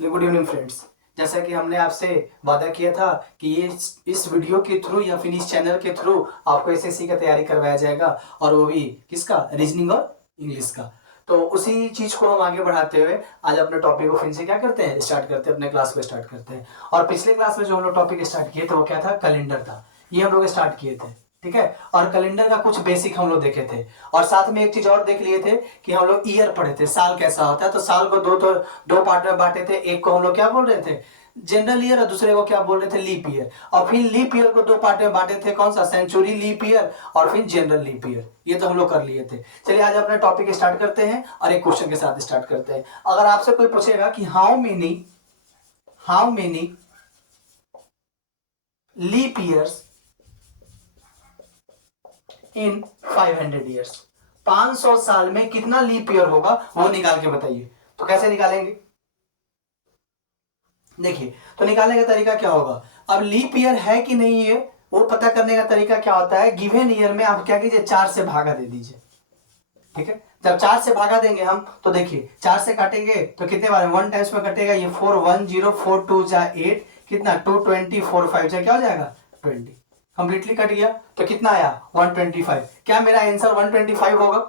Good evening friends. जैसा कि हमने आपसे वादा किया था कि ये इस वीडियो के थ्रू या फिर इस चैनल के थ्रू आपको एसएससी का तैयारी करवाया जाएगा, और वो भी किसका, रीजनिंग और इंग्लिश का। तो उसी चीज को हम आगे बढ़ाते हुए आज अपने टॉपिक को फिर से क्या करते हैं, स्टार्ट करते हैं, अपने क्लास को स्टार्ट करते हैं। और पिछले क्लास में जो हम लोग टॉपिक स्टार्ट किए थे वो क्या था, कैलेंडर था। ये हम लोग स्टार्ट किए थे, ठीक है। और कैलेंडर का कुछ बेसिक हम लोग देखे थे, और साथ में एक चीज और देख लिए थे कि हम लोग ईयर पढ़े थे, साल कैसा होता है। तो साल को दो पार्ट में बांटे थे। एक को हम लोग क्या बोल रहे थे, जनरल ईयर, और दूसरे को क्या बोल रहे थे, लीप ईयर। और फिर लीप ईयर को दो पार्ट में बांटे थे, कौन सा, सेंचुरी लीप ईयर और फिर जनरल लीप ईयर। ये तो हम लोग कर लिए थे। चलिए आज अपना टॉपिक स्टार्ट करते हैं और एक क्वेश्चन के साथ स्टार्ट करते हैं। अगर आपसे कोई पूछेगा कि how many leap years in 500 years, 500 साल में कितना लीप ईयर होगा, वो निकाल के बताइए। तो कैसे निकालेंगे, देखिए। तो निकालने का तरीका क्या होगा, अब लीप ईयर है कि नहीं है वो पता करने का तरीका क्या होता है, गिवन ईयर में आप क्या कीजिए, 4 से भागा दे दीजिए, ठीक है। जब 4 से भागा देंगे हम तो देखिए 4 से काटेंगे तो कितने बार, 1 टाइम्स में कटेगा, ये 4 1 0 4 2 जा 8, कितना 2 20 4 5 जा क्या हो जाएगा 20, कंप्लीटली कट गया। तो कितना आया 125। क्या मेरा आंसर 125 होगा,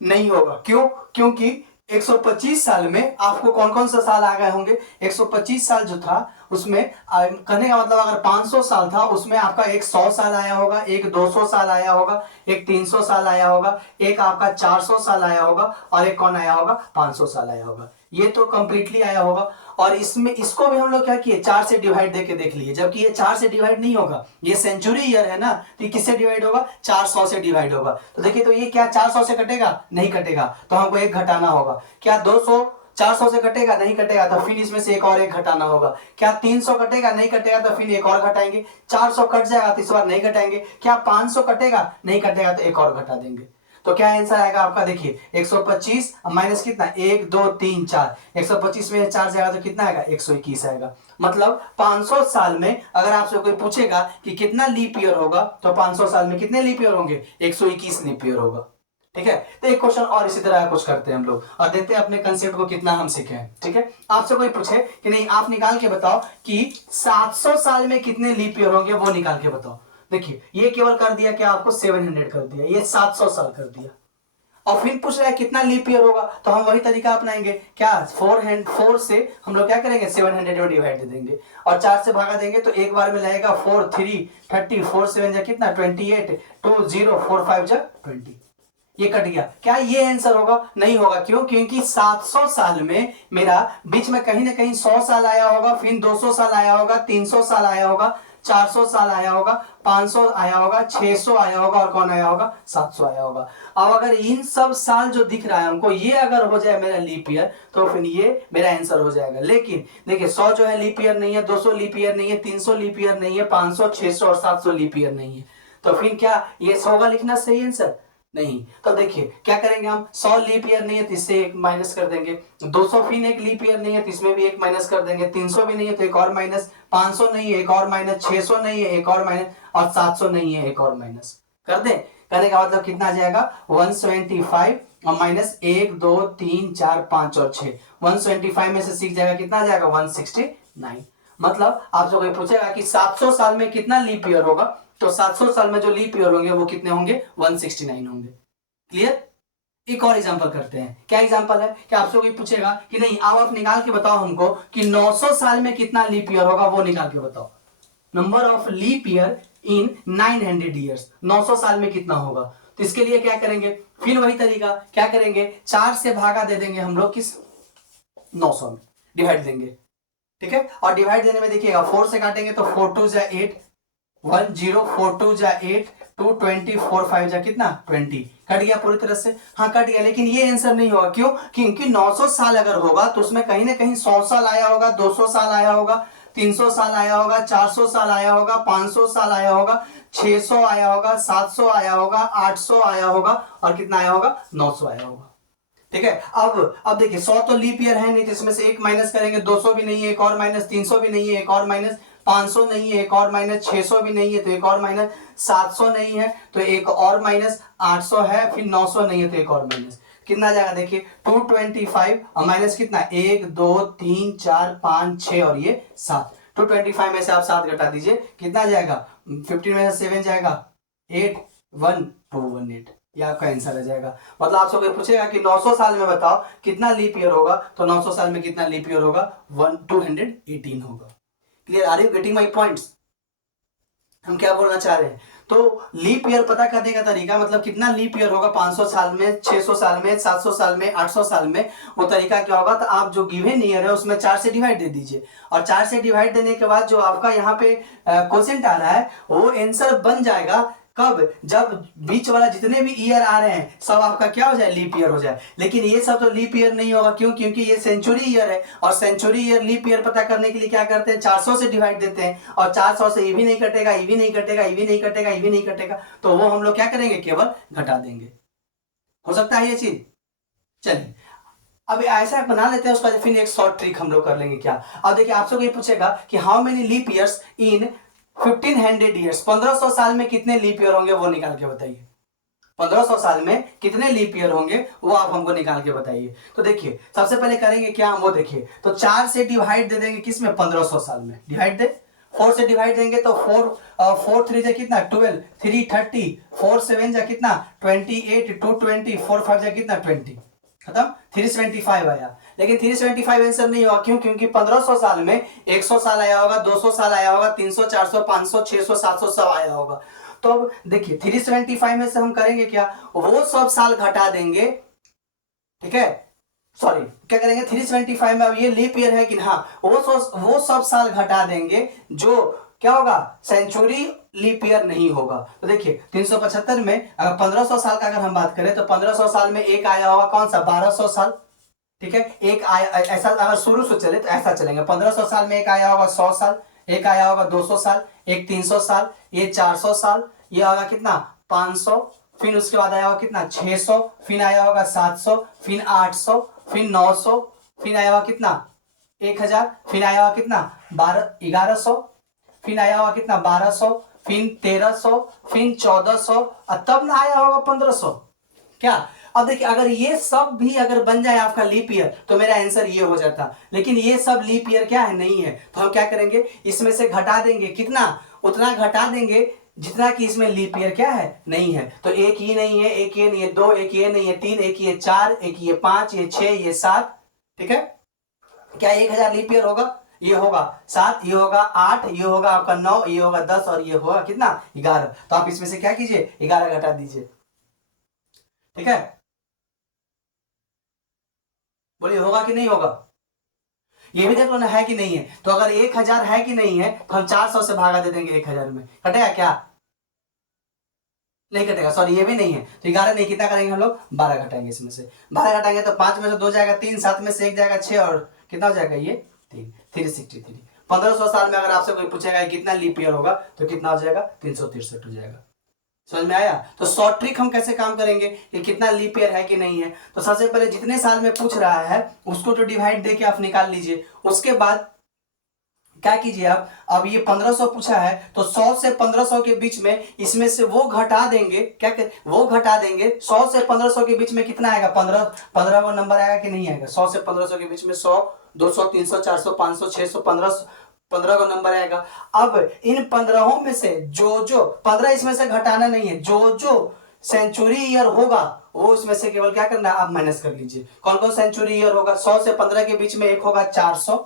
नहीं होगा। क्यों, क्योंकि 125 साल में आपको कौन कौन सा साल आ गए होंगे, 125 साल जो था उसमें कहने का मतलब अगर 500 साल था उसमें आपका एक 100 साल आया होगा, एक 200 साल आया होगा, एक 300 साल आया होगा, एक आपका 400 साल आया होगा, और एक कौन आया होगा, 500 साल आया होगा। ये तो कंप्लीटली आया होगा। और इसमें इसको भी हम लोग क्या किए, 4 से डिवाइड देके देख लिए, जबकि ये 4 से डिवाइड नहीं होगा, ये सेंचुरी ईयर है ना, तो ये किससे डिवाइड होगा, 400 से डिवाइड होगा। तो देखिए, तो ये क्या 400 से कटेगा, नहीं कटेगा, तो हमको एक घटाना होगा। क्या 200 400 से कटेगा, नहीं कटेगा, तो फिर इसमें से एक और एक घटाना होगा। क्या 300 कटेगा, नहीं कटेगा, तो फिर एक और घटाएंगे। 400 कट जाएगा तो इस बार नहीं घटाएंगे। क्या 500 कटेगा, नहीं कटेगा, तो एक और घटा देंगे। तो क्या आंसर आएगा आपका, देखिए 125 माइनस कितना, 1 2 3 4, 125 में 4 जाएगा तो कितना आएगा, 121 आएगा। मतलब 500 साल में अगर आपसे कोई पूछेगा कि कितना लीप ईयर होगा, तो 500 साल में कितने लीप ईयर होंगे, 121 लीप ईयर होगा, ठीक है। तो एक क्वेश्चन और इसी तरह कुछ करते हैं हम लोग, और देखते हैं अपने कंसेप्ट को कितना हम सीखे हैं, ठीक है। आपसे कोई पूछे कि नहीं, आप निकाल के बताओ कि 700 साल में कितने लीप ईयर होंगे, वो निकाल के बताओ। देखिए ये केवल कर दिया क्या, आपको 700 कर दिया, ये 700 साल कर दिया। और फिर पूछ रहा है कितना लीप ईयर होगा, तो हम वही तरीका अपनाएंगे। क्या 4 से हम लोग क्या करेंगे, 700 में डिवाइड दे देंगे, और 4 से भागा देंगे तो एक बार में लगेगा 4 3 30, 4 7 जा कितना 28, 2 0 4 5 जा 20, ये कट गया। क्या ये आंसर होगा, नहीं होगा। क्यों, क्योंकि 700 साल में मेरा बीच में कहीं ना कहीं 100 साल आया होगा, फिर 200 साल आया होगा, 300 साल आया होगा, 400 साल आया होगा, 500 आया होगा, 600 आया होगा, और कौन आया होगा, 700 आया होगा। अब अगर इन सब साल जो दिख रहा है हमको, ये अगर हो जाए मेरा लीप ईयर, तो फिर ये मेरा आंसर हो जाएगा। लेकिन देखिए 100 जो है लीप ईयर नहीं है, 200 लीप ईयर नहीं है, 300 लीप ईयर नहीं है, 500 600 और 700 लीप ईयर नहीं है। तो फिर क्या ये 100 का लिखना सही आंसर, नहीं। तो देखिए क्या करेंगे हम, 100 लीप ईयर नहीं है तो इससे एक माइनस कर देंगे, 200 फिर एक लीप ईयर नहीं है तो इसमें भी एक माइनस कर देंगे, 300 भी नहीं है तो एक और माइनस, 500 नहीं है एक और माइनस, 600 नहीं है एक और माइनस, और 700 नहीं है एक और माइनस कर दें। करने का मतलब कितना आ जाएगा, 175 और माइनस 1 2 3 4 5 और 6, 175 में से 6 जाएगा कितना आ जाएगा, 169। मतलब आपसे कोई पूछेगा कि 700 साल में कितना लीप ईयर होगा, तो 700 साल में जो लीप ईयर होंगे वो कितने होंगे, 169 होंगे। क्लियर। एक और एग्जांपल करते हैं। क्या एग्जांपल है कि आपसे कोई पूछेगा कि नहीं, आप निकाल के बताओ हमको कि 900 साल में कितना लीप ईयर होगा, वो निकाल के बताओ। Number of leap year in 900 years, 900 साल में कितना होगा। तो इसके लिए क्या करेंगे, फिर वही तरीका, क्या करेंगे, 4 से भागा दे देंगे हम लोग किस, 900 में डिवाइड देंगे, ठीक है। और डिवाइड देने में देखिएगा 4 से काटेंगे तो 4 2 जा 8, 1 0 4 2 जा 8, 2 20 4 5 जा कितना 20, कट गया पूरी तरह से, हाँ कट गया। लेकिन ये आंसर नहीं होगा, क्यों, क्योंकि 900 साल अगर होगा तो उसमें कहीं ना कहीं 100 साल आया होगा, 200 साल आया होगा, 300 साल आया होगा, 400 साल आया होगा, 500 साल आया होगा, 600 आया होगा, 700 आया होगा, 800 आया होगा, और कितना आया होगा, 900 आया होगा, ठीक है। अब देखिए 100 तो लीप ईयर है नहीं, तो इसमें से एक माइनस करेंगे, 200 भी नहीं है एक और माइनस, 300 भी नहीं है एक और माइनस, 500 नहीं है एक और माइनस, 600 भी नहीं है तो एक और माइनस, 700 नहीं है तो एक और माइनस, 800 है फिर 900 नहीं है तो एक और माइनस। कितना आ जाएगा देखिए 225 और माइनस कितना 1 2 3 4 5 6 और ये 7। 225 में से आप 7 घटा दीजिए, कितना आ जाएगा 15 में से 7 जाएगा 8 1 218, ये आपका आंसर आ जाएगा। मतलब आपसे कोई पूछेगा कि 900 साल में बताओ कितना लीप ईयर होगा, तो 900 साल में कितना लीप ईयर होगा 218 होगा। Clear, are you getting my points? हम क्या बोलना चाह रहे हैं? तो लीप ईयर पता करने का तरीका, मतलब कितना लीप ईयर होगा 500 साल में, 600 साल में, 700 साल में, 800 साल में, वो तरीका क्या होगा, तो आप जो गिवन ईयर है उसमें 4 से डिवाइड दे दीजिए, और 4 से डिवाइड देने के बाद जो आपका यहाँ पे क्वेश्चन आ रहा है वो आंसर बन जाएगा कब, जब बीच वाला जितने भी ईयर आ रहे हैं सब आपका क्या हो जाए, लीप ईयर हो जाए। लेकिन ये सब तो लीप ईयर नहीं होगा, क्यों? क्योंकि ये सेंचुरी ईयर है, और सेंचुरी ईयर लीप ईयर पता करने के लिए क्या करते हैं, 400 से डिवाइड देते हैं, और 400 से ये भी नहीं कटेगा, ये भी नहीं कटेगा, ये भी नहीं कटेगा, ये भी नहीं कटेगा, तो वो हम लोग क्या करेंगे, केवल घटा देंगे। हो सकता है ये चीज? चलिए अब ऐसा बना लेते हैं, उसका फिर एक शॉर्ट ट्रिक हम लोग कर लेंगे। क्या? अब देखिए आपसे कोई पूछेगा कि how many leap years in 1500 years, 1500 साल में कितने लीप ईयर होंगे वो निकाल के बताइए। 1500 साल में कितने लीप ईयर होंगे वो आप हमको निकाल के बताइए। तो देखिए सबसे पहले करेंगे क्या हम, वो देखिए तो 4 से डिवाइड दे देंगे, किसमें, 1500 साल में डिवाइड दे, 4 से डिवाइड देंगे तो 4 3 जा कितना 12, 3 30, 4 7 जा कितना 28, 2 20, 4 5 जा कितना 20, खत्म। 375 आया, लेकिन 375 आंसर नहीं होगा, क्यों? क्योंकि 1500 साल में 100 साल आया होगा, 200 साल आया होगा, 300 400 500 600 700 सब आया होगा। तो अब देखिए 375 में से हम करेंगे क्या, वो सब साल घटा देंगे, ठीक है, सॉरी क्या करेंगे 375 में, अब ये लीप ईयर है कि हाँ, वो सब साल घटा देंगे जो क्या होगा, सेंचुरी लीप ईयर नहीं होगा। तो देखिए 375 में अगर 1500 साल का अगर हम बात करें तो 1500 साल में एक आया होगा कौन सा, 1200 साल, ठीक है, एक आया, ऐसा अगर शुरू से चले तो ऐसा चलेंगे, 1500 साल में एक आया होगा 100 साल, एक आया होगा 200 साल, एक 300 साल, ये 400 साल, ये होगा कितना 500, फिर उसके बाद आया होगा कितना 600, फिर आया होगा 700, फिर 800, फिर 900, फिर आया होगा कितना 1000, फिर आया होगा कितना 1100, फिर आया होगा कितना 1200, फिर 1300, फिर 1400, और तब ना आया होगा 1500। क्या? अब देखिए अगर ये सब भी अगर बन जाए आपका लीप ईयर तो मेरा आंसर ये हो जाता, लेकिन ये सब लीप ईयर क्या है, नहीं है, तो हम क्या करेंगे, इसमें से घटा देंगे, कितना, उतना घटा देंगे जितना कि इसमें लीप ईयर क्या है, नहीं है। तो एक ये नहीं है, एक ये नहीं है, 2 एक ये नहीं है, 3 एक ये 4 एक ये 5 ये 6 ये 7, ठीक है, क्या 1000 लीप ईयर होगा, ये होगा 7, ये होगा 8, ये होगा आपका 9, ये होगा 10 और ये होगा कितना 11। तो आप इसमें से क्या कीजिए 11 घटा दीजिए, ठीक है, बोलिए होगा कि नहीं होगा, ये भी देख लो ना है कि नहीं है। तो अगर 1000 है कि नहीं है तो हम 400 से भागा दे देंगे 1000 में, कटेगा क्या, नहीं कटेगा, सॉरी ये भी नहीं है, तो 11 नहीं, कितना करेंगे हम लोग 12 घटाएंगे, इसमें से 12 घटाएंगे तो 5 में से 2 जाएगा 3, 7 में से 1 जाएगा 6, और कितना हो जाएगा ये 363। 1500 साल में अगर आपसे कोई पूछेगा कितना लीप ईयर होगा तो कितना हो जाएगा 363 हो जाएगा। समझ में आया? तो शॉर्ट ट्रिक हम कैसे काम करेंगे कि कितना लीप ईयर है कि नहीं है, तो सबसे पहले जितने साल में पूछ रहा है उसको तो डिवाइड देके आप निकाल लीजिए, उसके बाद क्या कीजिए आप, अब ये 1500 पूछा है तो 100 से 1500 के बीच में इसमें से वो घटा देंगे, क्या वो घटा देंगे, 100 से 1500 के बीच में कितना आएगा 15 वो नंबर आएगा कि नहीं आएगा, 100 से 1500 के बीच में 100 200 300 400 500 600 15 का नंबर आएगा। अब इन 15 में से जो 15 इसमें से घटाना नहीं है, जो सेंचुरी ईयर होगा वो उसमें से केवल क्या करना है, आप माइनस कर लीजिए। कौन कौन सेंचुरी ईयर होगा, 100 से 15 के बीच में एक होगा 400,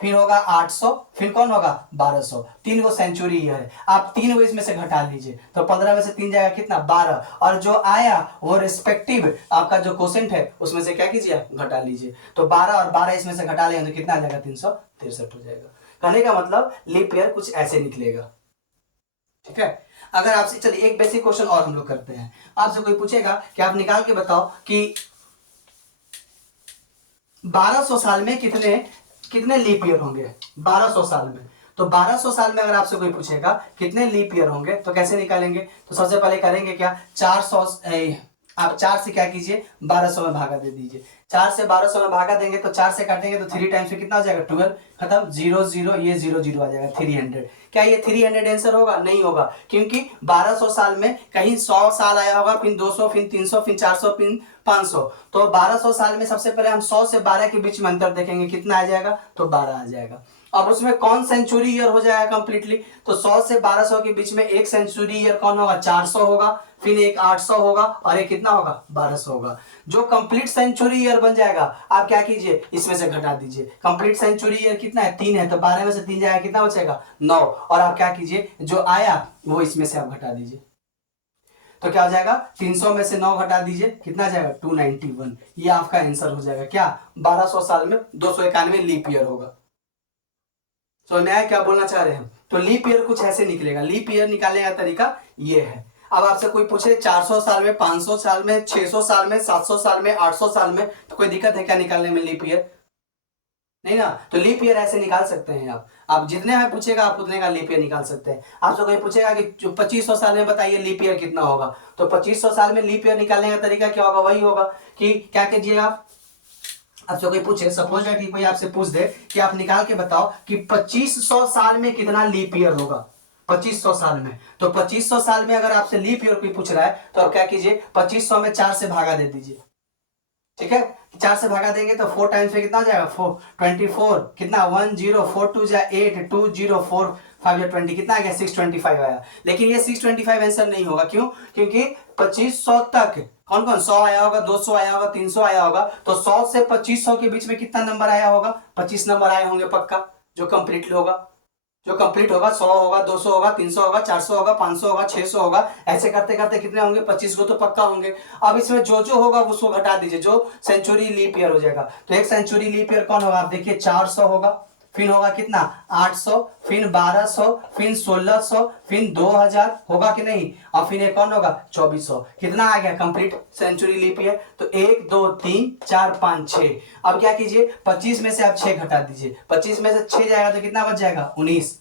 फिर होगा 800, फिर कौन होगा 1200, 3 गो सेंचुरी ईयर है, आप 3 गो इसमें से घटा लीजिए, तो 15 में से 3 जाएगा कितना 12, और जो आया वो रिस्पेक्टिव आपका जो क्वोशेंट है उसमें से क्या कीजिए घटा लीजिए, तो 12 और 12 इसमें से घटा लेंगे तो कितना आ जाएगा 363 हो जाएगा। कहने का मतलब लीप ईयर कुछ ऐसे निकलेगा, ठीक है। अगर आपसे चलिए एक बेसिक क्वेश्चन और हम लोग करते हैं, आपसे कोई पूछेगा कि आप निकाल के बताओ कि 1200 साल में कितने लीप ईयर होंगे 1200 साल में, तो 1200 साल में अगर आपसे कोई पूछेगा कितने लीप ईयर होंगे तो कैसे निकालेंगे, तो सबसे पहले करेंगे क्या 400 आप 4 से क्या कीजिए 1200 में भागा दे दीजिए। 4 से 1200 में भागा देंगे तो 4 से काटेंगे तो 3 टाइम्स में कितना हो जाएगा 12, खत्म, 0 0, ये 0 0 आ जाएगा 300। क्या ये 300 आंसर होगा? नहीं होगा, क्योंकि 1200 साल में कहीं 100 साल आया होगा, फिर 200, फिर 300, फिर 400, फिर 500। तो 1200 साल में सबसे पहले हम 100 से 12 के बीच में अंतर देखेंगे, कितना आ जाएगा? तो 12 आ जाएगा। अब उसमें कौन सेंचुरी ईयर हो जाएगा कंप्लीटली? तो 100 से 1200 के बीच में एक सेंचुरी ईयर कौन होगा? 400 होगा, फिर एक 800 होगा और एक कितना होगा? 1200 होगा। जो कंप्लीट सेंचुरी ईयर बन जाएगा, आप क्या कीजिए इसमें से घटा दीजिए। कंप्लीट सेंचुरी ईयर कितना है? 3 है, तो 12 में से 3 जाएगा, कितना बचेगा? 9। और आप क्या कीजिए, जो आया वो इसमें से आप घटा दीजिए, तो क्या हो जाएगा? 300 में से 9 घटा दीजिए, कितना आ जाएगा? 291। ये आपका आंसर हो जाएगा। क्या 1200 साल में 291 लीप ईयर होगा। समझ में आया क्या बोलना चाह रहे हैं? तो लीप ईयर कुछ ऐसे निकलेगा। लीप ईयर निकालने का तरीका ये है। अब आपसे कोई पूछे 400 साल में, 500 साल में, 600 साल में, 700 साल में, 800 साल में, तो कोई दिक्कत है क्या निकालने में लीप ईयर? नहीं ना। तो लीप ईयर ऐसे निकाल सकते हैं आप जितने में पूछेगा आप उतने का लीप ईयर निकाल सकते हैं। आपसे कोई पूछेगा कि 2500 साल में बताइए लीप ईयर कितना होगा, तो 2500 साल में लीप ईयर निकालने का तरीका क्या होगा? वही होगा कि क्या कीजिएगा आप, आपसे कोई पूछे, सपोज दैट कोई आपसे पूछ दे कि आप निकाल के बताओ कि 2500 साल में कितना लीप ईयर होगा। 2500 साल में, तो 2500 साल में अगर आपसे लीप ईयर कोई पूछ रहा है तो आप क्या कीजिए 2500 में 4 से भागा दे दीजिए। ठीक है, 4 से भागा देंगे तो 4 टाइम्स में कितना जाएगा? 24 कितना? 10, 4 2 जा 8, 2 0 4 5 या 20, कितना आ गया? 625 आया। लेकिन ये 625 आंसर नहीं होगा। क्यों? क्योंकि 2500 तक कौन कौन 100 आया होगा, 200 आया होगा, 300 आया होगा, तो 100 से 2500 के बीच में कितना नंबर आया होगा? 25 नंबर आए होंगे पक्का, जो कंप्लीटली होगा। जो कंप्लीट होगा 100 होगा, 200 होगा, 300 होगा, 400 होगा, 500 होगा, 600 होगा, ऐसे करते करते कितने होंगे? 25 को तो पक्का होंगे। अब इसमें जो जो होगा उसको घटा दीजिए, जो सेंचुरी लीप ईयर हो जाएगा। तो एक सेंचुरी लीप ईयर कौन होगा? आप देखिए 400 होगा, फिर होगा कितना? 800, फिर 1200, फिर 1600, फिर 2000 होगा कि नहीं, और फिर एक कौन होगा? 2400। कितना आ गया कंप्लीट सेंचुरी लीप ईयर? तो 1 2 3 4 5 6। अब क्या कीजिए 25 में से आप 6 घटा दीजिए, 25 में से 6 जाएगा तो कितना बच जाएगा? 19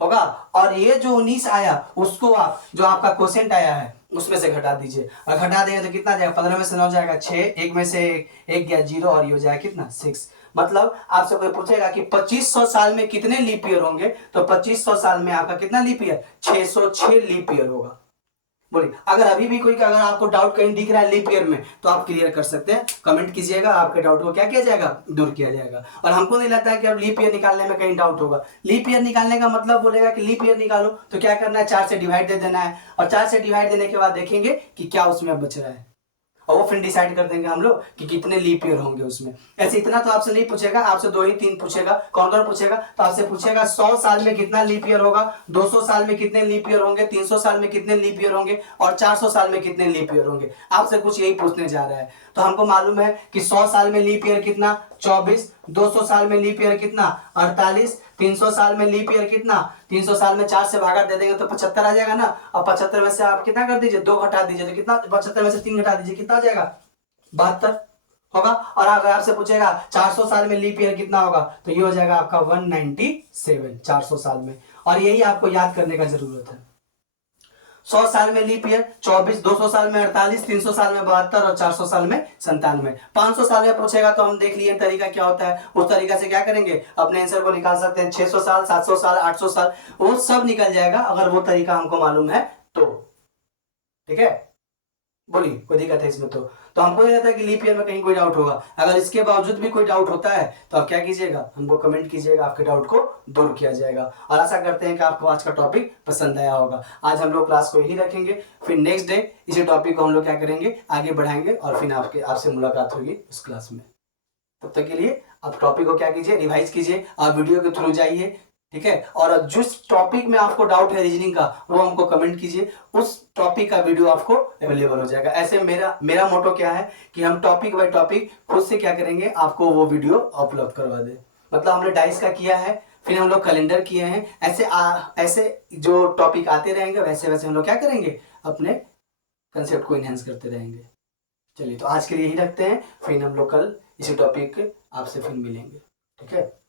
होगा। और ये जो 19 आया उसको आप जो आपका क्वोशिएंट आया है उसमें से घटा दीजिए, और घटा देंगे तो कितना जाएगा? 15 में से 9 जाएगा 6, एक में से एक गया 0, और ये हो जाएगा कितना? 6। मतलब आपसे कोई पूछेगा कि 2500 साल में कितने लीप ईयर होंगे, तो 2500 साल में आपका कितना लीप ईयर? 606 लीप ईयर होगा। बोलिए, अगर अभी भी कोई अगर आपको डाउट कहीं दिख रहा है लीप ईयर में तो आप क्लियर कर सकते हैं, कमेंट कीजिएगा, आपके डाउट को क्या किया जाएगा? दूर किया जाएगा। और हमको नहीं लगता है कि अब लीप ईयर निकालने में कहीं डाउट होगा। लीप ईयर निकालने का मतलब बोलेगा कि लीप ईयर निकालो तो क्या करना है? 4 से डिवाइड दे देना है, और 4 से डिवाइड देने के बाद देखेंगे कि क्या उसमें बच रहा है, और वो फिर डिसाइड कर देंगे हम लोग कि कितने लीप ईयर होंगे उसमें। ऐसे इतना तो आपसे नहीं पूछेगा, आपसे 2 ही 3 पूछेगा। कौन कौन पूछेगा? तो आपसे पूछेगा 100 साल में कितना लीप ईयर होगा, 200 साल में कितने लीप ईयर होंगे, 300 साल में कितने लीप ईयर होंगे, और 400 साल में कितने लीप ईयर होंगे। आपसे कुछ यही पूछने जा रहा है। तो हमको मालूम है कि 100 साल में लीप ईयर कितना? 24। 200 साल में लीप ईयर कितना? 48। 300 साल में लीप ईयर कितना? 300 साल में 4 से भागा दे देंगे तो 75 आ जाएगा ना। और 75 में से आप कितना कर दीजिए? 2 घटा दीजिए, तो कितना? 75 में से 3 घटा दीजिए, कितना आ जाएगा? 72 होगा। और अगर आपसे पूछेगा 400 साल में लीप ईयर कितना होगा, तो ये हो जाएगा आपका 197 400 साल में। और यही आपको याद करने का जरूरत है। 100 साल में लीप ईयर 24, 200 साल में 48, 300 साल में 72, और 400 साल में 97। 500 साल में पूछेगा तो हम देख लिए तरीका क्या होता है, उस तरीका से क्या करेंगे? अपने आंसर को निकाल सकते हैं। 600 साल, 700 साल, 800 साल, वो सब निकल जाएगा अगर वो तरीका हमको मालूम है तो। ठीक है, बोलिए, कोई दिक्कत है इसमें? तो हमको नहीं लगता कि लीप ईयर में कहीं कोई डाउट होगा। अगर इसके बावजूद भी कोई डाउट होता है तो आप क्या कीजिएगा? हमको कमेंट कीजिएगा, आपके डाउट को दूर किया जाएगा। और आशा करते हैं कि आपको आज का टॉपिक पसंद आया होगा। आज हम लोग क्लास को यही रखेंगे, फिर नेक्स्ट डे इसी टॉपिक को हम लोग क्या करेंगे? आगे बढ़ाएंगे, और फिर आपसे मुलाकात होगी उस क्लास में। तब तक के लिए आप टॉपिक को क्या कीजिए? रिवाइज कीजिए, आप वीडियो के थ्रू जाइए। ठीक है, और जिस टॉपिक में आपको डाउट है रीजनिंग का, वो हमको कमेंट कीजिए, उस टॉपिक का वीडियो आपको अवेलेबल हो जाएगा। ऐसे मेरा मोटो क्या है कि हम टॉपिक बाय टॉपिक खुद से क्या करेंगे? आपको वो वीडियो अपलोड करवा दे। मतलब हमने डाइस का किया है, फिर हम लोग कैलेंडर किए हैं, ऐसे जो टॉपिक आते रहेंगे वैसे वैसे हम लोग क्या करेंगे? अपने कंसेप्ट को इनहेंस करते रहेंगे। चलिए, तो आज के लिए यही रखते हैं, फिर हम लोग कल इसी टॉपिक आपसे फिर मिलेंगे। ठीक है।